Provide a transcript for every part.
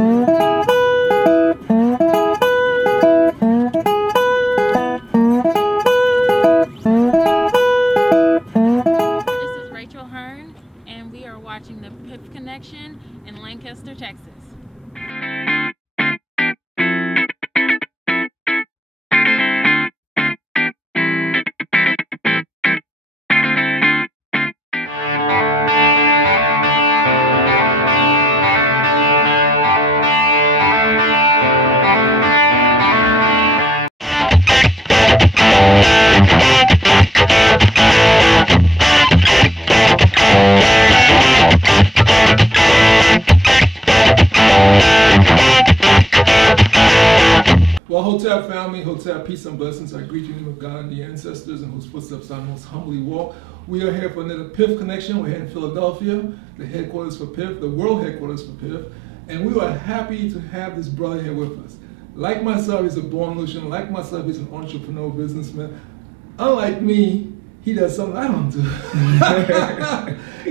And we are watching the Piff Connection in Lancaster, Texas. Well, Hotel family, Hotel peace and blessings. I greet you in the name of God and the ancestors and whose footsteps I most humbly walk. We are here for another Piff Connection. We're here in Philadelphia, the headquarters for Piff, the world headquarters for Piff. And we are happy to have this brother here with us. Like myself, he's a born Lucian. Like myself, he's an entrepreneur, businessman. Unlike me, he does something I don't do.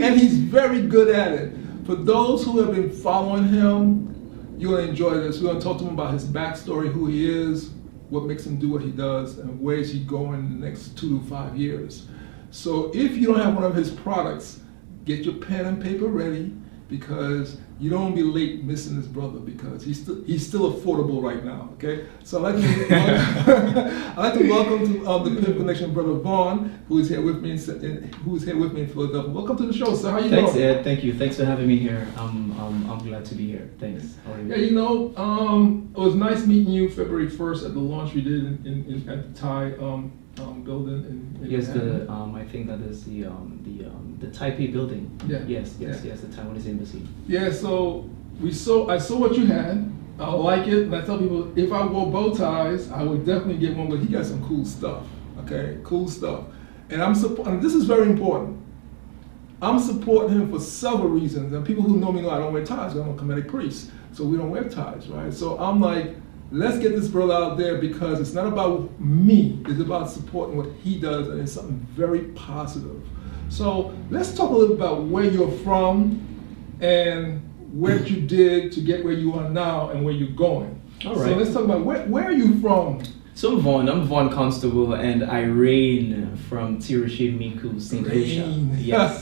And he's very good at it. For those who have been following him, you're going to enjoy this. We're going to talk to him about his backstory, who he is, what makes him do what he does, and where is he going in the next 2 to 5 years. So if you don't have one of his products, get your pen and paper ready, because you don't want to be late missing this brother, because he's still affordable right now, okay? So I'd like to welcome to the Piff Connection brother Vaughn, who is here with me in Philadelphia. Welcome to the show, sir. How you doing? Thanks, Ed. Thank you. Thanks for having me here. I'm glad to be here. Thanks. How are you? Yeah, you know, it was nice meeting you February 1st at the launch we did at the Thai building in yes, I think that is the Taipei building. Yeah. Yes, the Taiwanese embassy. Yeah, so I saw what you had. I like it, and I tell people if I wore bow ties, I would definitely get one. But he got some cool stuff. Okay, cool stuff. And and this is very important. I'm supporting him for several reasons. And people who know me know I don't wear ties. I'm a Kemetic priest, so we don't wear ties, right? So I'm like, let's get this brother out there, because it's not about me. It's about supporting what he does, and it's something very positive. So let's talk a little about where you're from and what you did to get where you are now and where you're going. All right. So let's talk about where are you from? So I'm Vaughn Constable, and I reign from Tirushe Miku, St. Lucia. Yes.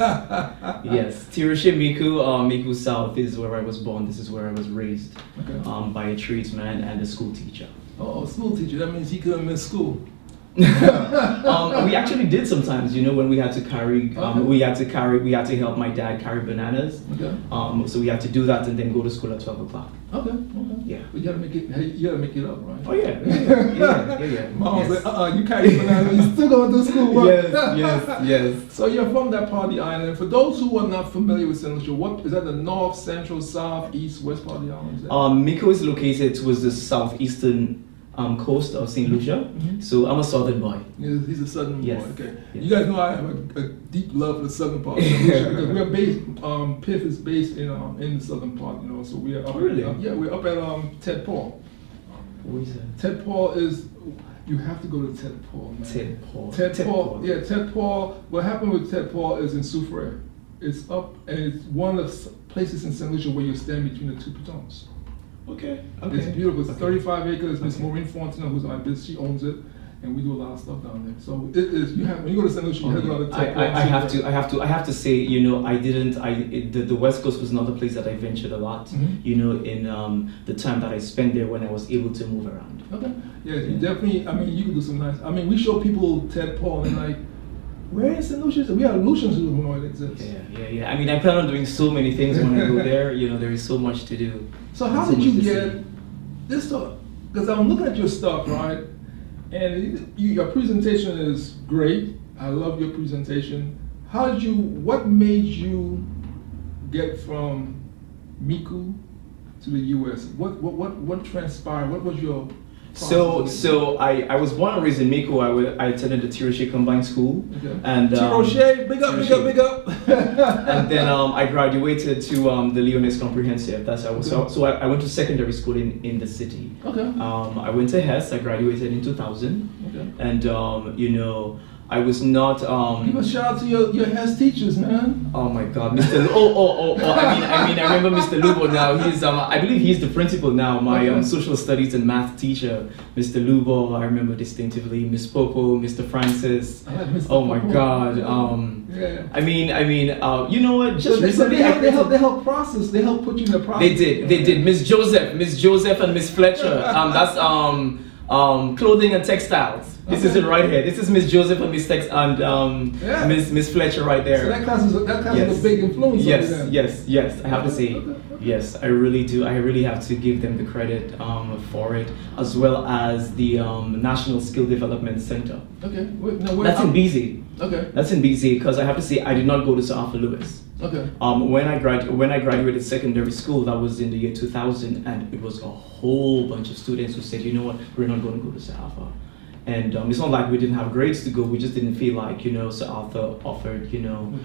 Yes. Tirushe Miku, Miku South is where I was born. This is where I was raised, okay. By a tradesman and a school teacher. Oh, school teacher. That means he couldn't miss school. We actually did sometimes, you know, when we had to carry, we had to help my dad carry bananas. Okay. So we had to do that and then go to school at 12 o'clock. Okay. Yeah. But you gotta make it up, right? Oh yeah. Mom was like, you carry bananas, you still going to school work. Yes. So you're from that part of the island. For those who are not familiar with St. Lucia, what is that, the north, central, south, east, west part of the island? Miku is located towards the southeastern coast of St. Lucia. Mm-hmm. So I'm a southern boy. Yeah, he's a southern boy. Okay. Yes. You guys know I have a deep love for the southern part of St. Lucia, because we're based. Piff is based in the southern part. You know, so we are up. Really? We're up at Ted Paul. What is that? Ted Paul is. You have to go to Ted Paul, man. Ted Paul. Yeah, Ted Paul. What happened with Ted Paul is in Soufriere. It's up, and it's one of the places in St. Lucia where you stand between the two pitons. Okay. It's beautiful. It's 35 acres. Miss Maureen Fontenot, who's my business, she owns it, and we do a lot of stuff down there. So it is. When you go to St. Lucia, you have to go to Ted Paul. I have to say, you know, the West Coast was not a place that I ventured a lot. Mm-hmm. You know, in the time that I spent there when I was able to move around. Okay. Yeah, you definitely. I mean, you can do some nice. I mean, we show people Ted Paul and like, where is St. Lucia? We have Lucians who know it exists. Yeah. I mean, I plan on doing so many things when I go there. You know, there is so much to do. So how did you get this stuff? Because I'm looking at your stuff, right? And your presentation is great. I love your presentation. What made you get from Miku to the U.S.? What transpired? What was your process? So I was born and raised in Miku. I attended the Tirushe Combined School. Okay. And Tirushe, big up. And then I graduated to the Leonese Comprehensive. That's how I was. So I went to secondary school in the city. Okay. I went to Hess. I graduated in 2000. Okay. And you know, I was not. Give a shout out to your Hess teachers, man. Oh my God, Mr. I mean, I remember Mr. Lubo now. He's I believe he's the principal now. My social studies and math teacher, Mr. Lubo. I remember distinctively. Miss Popo, Mr. Francis. I like Mr. Oh my Popo. God. Yeah. I mean, you know what? Just recently, they help process. They help put you in the process. They did. Miss Joseph, and Miss Fletcher. That's clothing and textiles. This is it right here. This is Miss Joseph and Miss Fletcher right there. So that class is a big influence. Yes. I have to say, yes, I really do. I really have to give them the credit for it, as well as the National Skill Development Center. Okay. That's in BZ. Okay. That's in BZ, because I have to say I did not go to Sir Arthur Lewis. Okay. When I graduated secondary school, that was in the year 2000, and it was a whole bunch of students who said, you know what, we're not going to go to Sir Arthur. And it's not like we didn't have grades to go. We just didn't feel like, Sir Arthur offered, What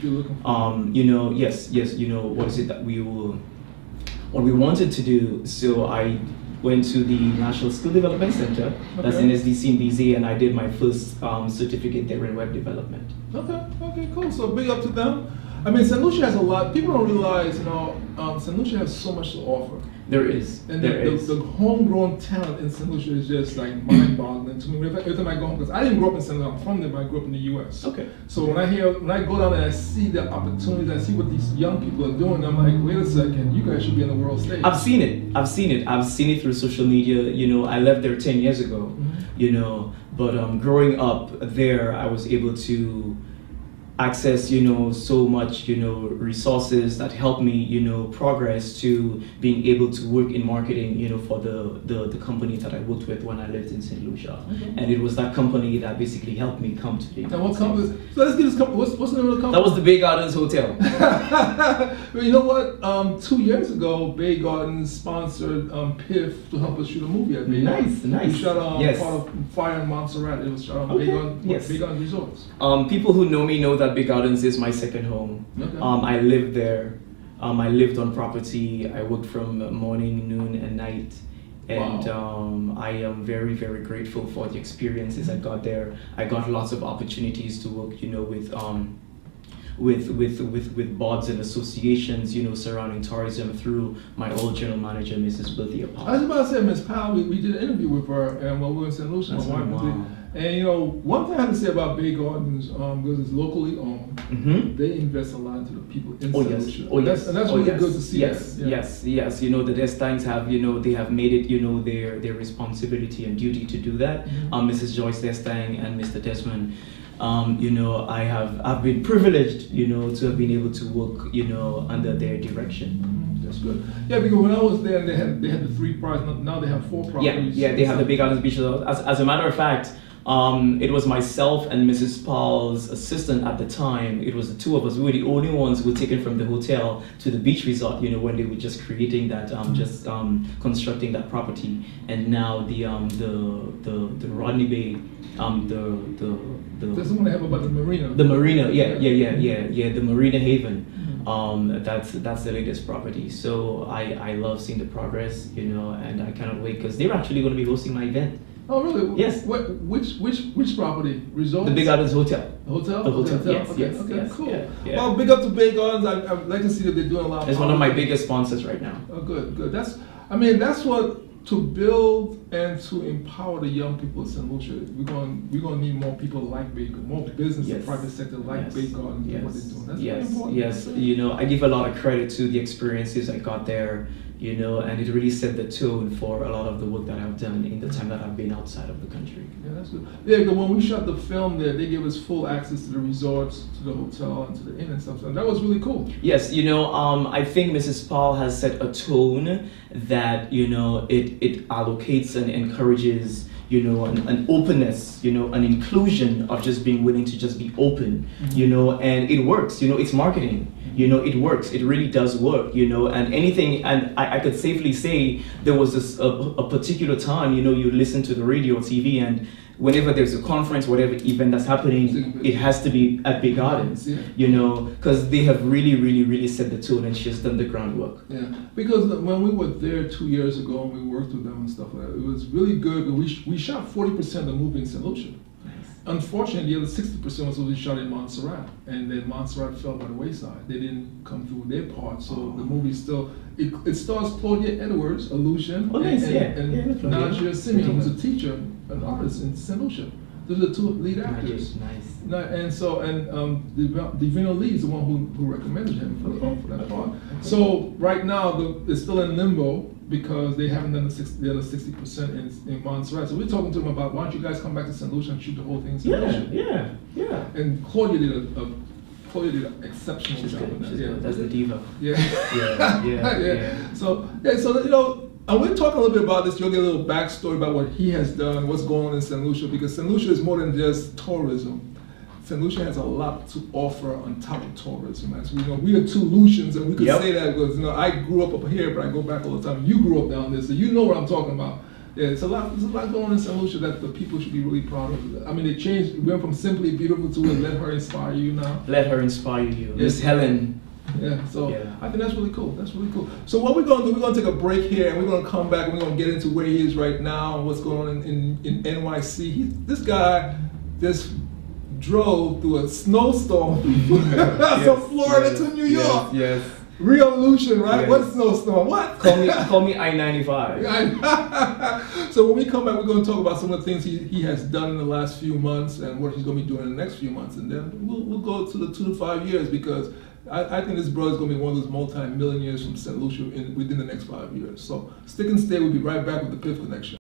you're looking for. Yes, what is it that what we wanted to do. So I went to the National Skill Development Center, that's in SDC in BZ, and I did my first certificate there in web development. Okay, cool. So big up to them. I mean, St. Lucia has a lot. People don't realize, St. Lucia has so much to offer. There is. And the homegrown talent in St. Lucia is just like mind-boggling to me. Every time I go home, because I didn't grow up in St. Lucia, I'm from there, but I grew up in the U.S. Okay. So when I go down there and I see the opportunities, I see what these young people are doing, I'm like, wait a second, you guys should be on the world stage. I've seen it through social media. I left there 10 years ago. But growing up there, I was able to access, so much, resources that helped me, progress to being able to work in marketing, for the company that I worked with when I lived in St. Lucia. And it was that company that basically helped me come to the Now what company? So let's get this company. What's the name of the company? That was the Bay Gardens Hotel. Well, you know what? 2 years ago, Bay Gardens sponsored Piff to help us shoot a movie at Bay Gardens. Nice. We shot Yes. part of Fire in Montserrat. It was shot on Bay Gardens Resorts. People who know me know that Bay Gardens is my second home. Okay. I lived there. I lived on property. I worked from morning, noon, and night. And I am very, very grateful for the experiences I got there. I got lots of opportunities to work, with boards and associations, surrounding tourism through my old general manager, Mrs. Berthia Powell. I was about to say, Ms. Powell, we did an interview with her when we were in St. Lucia. And one thing I have to say about Bay Gardens, because it's locally owned, they invest a lot into the people in St. Lucia. And that's really good to see. Yes. The Destines have, they have made it, their responsibility and duty to do that. Mrs. Joyce Destine and Mr. Desmond. I've been privileged, to have been able to work, under their direction. That's good. Yeah, because when I was there, they had the 3 properties. Now they have 4 properties. Yeah, they have the Bay Gardens Beach Resort. As a matter of fact, it was myself and Mrs. Paul's assistant at the time. It was the 2 of us. We were the only ones who were taken from the hotel to the beach resort, when they were just creating that, constructing that property. And now the Rodney Bay, That's the one they have about the marina. The marina, the Marina Haven. That's the latest property. So I love seeing the progress, and I cannot wait because they're actually going to be hosting my event. Oh really? Yes. Which property? Resort? The Bay Gardens Hotel. Hotel? The hotel. Yes. Okay, cool. Yeah. Well, big up to Bay Gardens. I'd like to see that they're doing a lot. It's one of my biggest sponsors right now. Oh, good. That's what, to build and to empower the young people of St. Lucia. We're going to need more people like Bay Gardens, more business and private sector like Bay Gardens. What they're doing. That's very important. Yes. I give a lot of credit to the experiences I got there. And it really set the tone for a lot of the work that I've done in the time that I've been outside of the country. Yeah, that's good. Yeah, because when we shot the film there, they gave us full access to the resorts, to the hotel, and to the inn and stuff. And that was really cool. Yes, I think Mrs. Paul has set a tone that, it allocates and encourages, an openness, an inclusion of just being willing to just be open, and it works, it's marketing. It works. It really does work, and anything, and I could safely say there was a particular time, you listen to the radio or TV, and whenever there's a conference, whatever event that's happening, it has to be at Bay Gardens, because they have really, really, really set the tone and she's done the groundwork. Yeah, because when we were there 2 years ago and we worked with them and stuff like that, it was really good. We shot 40% of the movie in St. Lucia. unfortunately, the other 60% was really shot in Montserrat, and then Montserrat fell by the wayside. They didn't come through their part, so the movie still. It stars Claudia Edwards, Uccn, and Najee Simeon, who's a teacher, an artist in St. Lucia. Those are the two lead actors. Nice. And Divino Lee is the one who recommended him for that part. So right now, it's still in limbo because they haven't done the other 60% in Montserrat. So we're talking to them about, why don't you guys come back to St. Lucia and shoot the whole thing in St. Lucia? Yeah. And Claudia did an exceptional job with that. Yeah, that's the diva. Yeah. So you know, and we're talking a little bit about this. You'll get a little backstory about what he has done, what's going on in St. Lucia, because St. Lucia is more than just tourism. St. Lucia has a lot to offer on top of tourism. As we know, we are two Lucians, and we could say that because, you know, I grew up here, but I go back all the time. You grew up down there, so you know what I'm talking about. Yeah, there's a lot going on in St. Lucia that the people should be really proud of. I mean, they changed. We went from Simply Beautiful to Let Her Inspire You now. Let Her Inspire You. Yes. Miss Helen. Yeah, so I think that's really cool. That's really cool. So what we're going to do, we're going to take a break here, and we're going to come back, and we're going to get into where he is right now and what's going on in NYC. This guy just drove through a snowstorm from Florida to New York. Yes. Real Lucian, right? What snowstorm? What? Call me I-95. So when we come back, we're going to talk about some of the things he has done in the last few months and what he's going to be doing in the next few months, and then we'll go to the 2 to 5 years, because I think this brother is going to be one of those multi-millionaires from St. Lucia within the next 5 years. So stick and stay. We'll be right back with the Piff Connection.